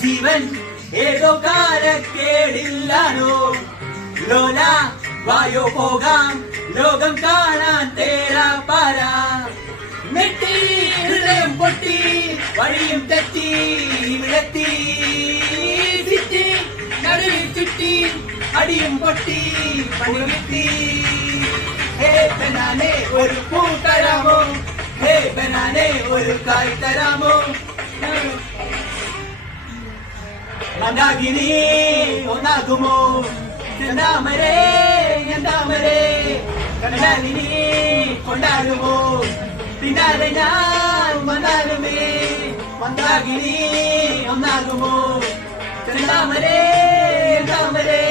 ജീവൻ ഏതോ കാലക്കേടില്ലാനോ ലോല വായോ പോകാം ലോകം കാണാൻ തേരാ പാര മെട്ടി ഹൃദയം പൊട്ടി വഴിയും തെറ്റി വിടത്തി ചുറ്റി നടുവിൽ ചുറ്റി അടിയും പൊട്ടി പണി കിട്ടി ഹേ ബനാനെ ഒരു പൂ തരാമോ ഹേ ബനാനെ ഒരു കായ് തരാമോ മന്ദാകിനി ഒന്നാകുമോ ചെന്താമരേ എന്താമരേ കണ്ടാലിനി കൊണ്ടാടുമോ പിന്നാലെ ഞാൻ വന്നാലുമേ മന്ദാകിനി ഒന്നാകുമോ ചെന്താമരേ എന്താമരേ